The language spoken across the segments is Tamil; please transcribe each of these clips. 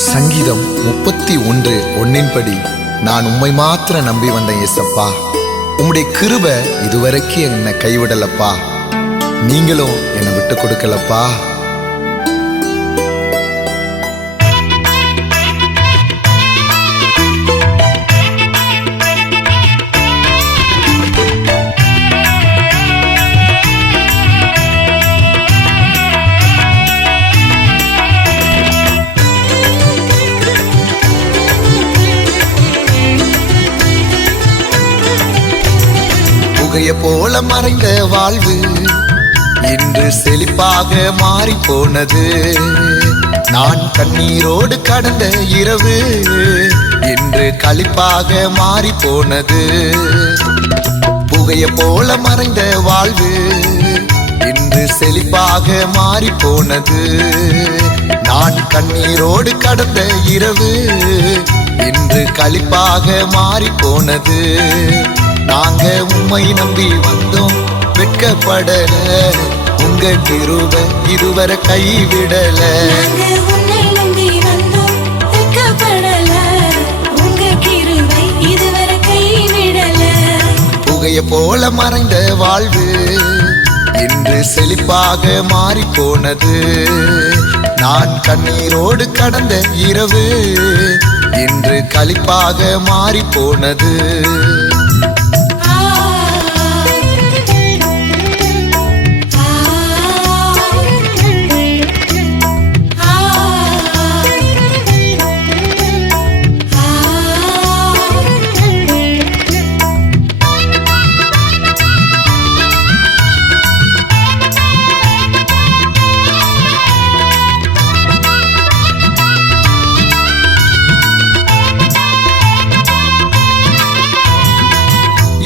சங்கீதம் 31:1 நான் உம்மை மாத்திர நம்பி வந்தேன் ஏசப்பா. உம்முடைய கிருபை இதுவரைக்கும் என்னை கைவிடலப்பா. நீங்களும் என்னை விட்டு கொடுக்கலப்பா. புகைய போல மறைந்த வாழ்வு இன்று செழிப்பாக மாறி போனது. நான் கண்ணீரோடு கடந்த இரவு இன்று களிப்பாக மாறி போனது. புகைய போல மறைந்த வாழ்வு இன்று செழிப்பாக மாறி போனது. நான் கண்ணீரோடு கடந்த இரவு இன்று களிப்பாக மாறி போனது. நாங்க உம்மை நம்பி வந்தோம், வெட்கப்படல. உங்க கிருபை இதுவரை கைவிடல. புகைய போல மறைந்த வாழ்வு இன்று செழிப்பாக மாறி போனது. நான் கண்ணீரோடு கடந்த இரவு இன்று களிப்பாக மாறி போனது.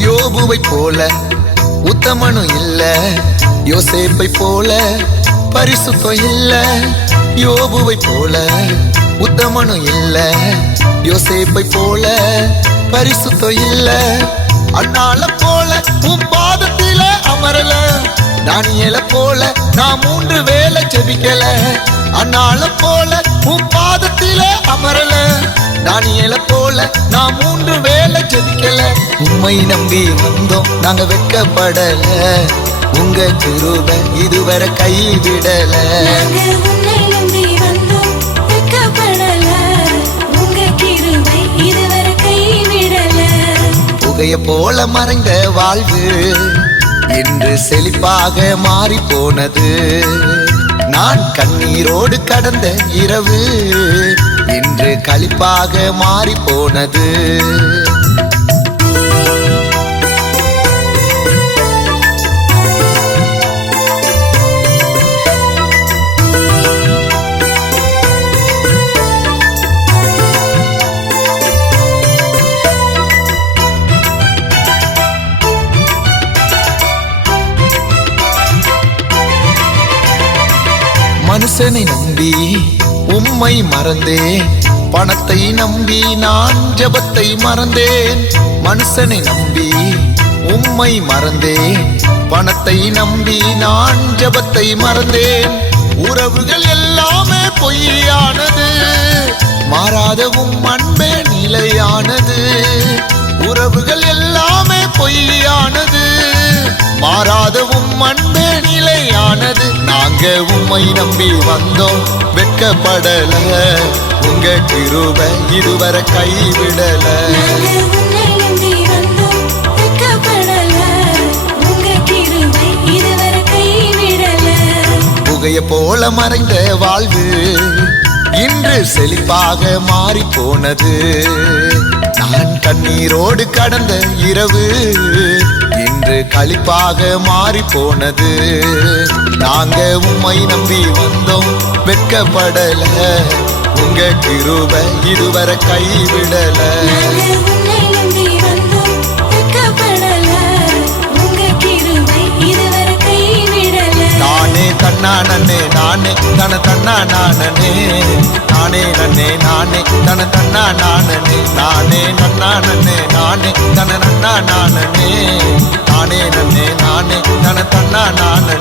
யோபுவை போல உத்தமனும் இல்ல, யோசேப்பை போல பரிசுத்தம் இல்ல. யோபுவை போல உத்தமனும் இல்ல, யோசேப்பை போல பரிசுத்தம் இல்ல. அண்ணால போல உன் பாதத்தில அமரல, தானியேல போல நான் 3 வேளை ஜெபிக்கல. அண்ணால போல உன் பாதத்தில அமரல, தானியேல போல நான் 3 வேளை ஜெபிக்கல. உம்மை நம்பி வந்தோம், நாங்க வெட்கப்படல. உங்க கிருபை இதுவரை கைவிடல. புகைய போல மறைந்த வாழ்வு இன்று செழிப்பாக மாறி போனது. நான் கண்ணீரோடு கடந்த இரவு இன்று களிப்பாக மாறி போனது. மனுஷனை நம்பி உம்மை மறந்தேன், பணத்தை நம்பி நான் ஜெபத்தை மறந்தேன். மனுஷனை நம்பி உம்மை மறந்தேன், பணத்தை நம்பி நான் ஜெபத்தை மறந்தேன். உறவுகள் எல்லாமே பொய்யானது, மாறாத உம் அன்பே நிலையானது. உறவுகள் எல்லாமே பொய்யானது, மாறாத உம் அன்பே நிலையானது. நாங்க உம்மை நம்பி வந்தோம், வெட்கப்படல. உங்க கிருபை இதுவரை கைவிடல. புகைய போல மறைந்த வாழ்வு இன்று செழிப்பாக மாறி போனது. நான் கண்ணீரோடு கடந்த இரவு இன்று களிப்பாக மாறி போனது. நாங்க உம்மை நம்பி வந்தோம், வெட்கப்படல. உங்க கிருபை இதுவரை கைவிடல. நானே தன்னா நன்னே நானே தன தன்னா நானே, நானே நன்னே நானே தன தன்னா நானே, நானே நன்னா நன்னே நானே தன நன்னா நானே, நானே நன்னே நானே தன தன்னா நானே.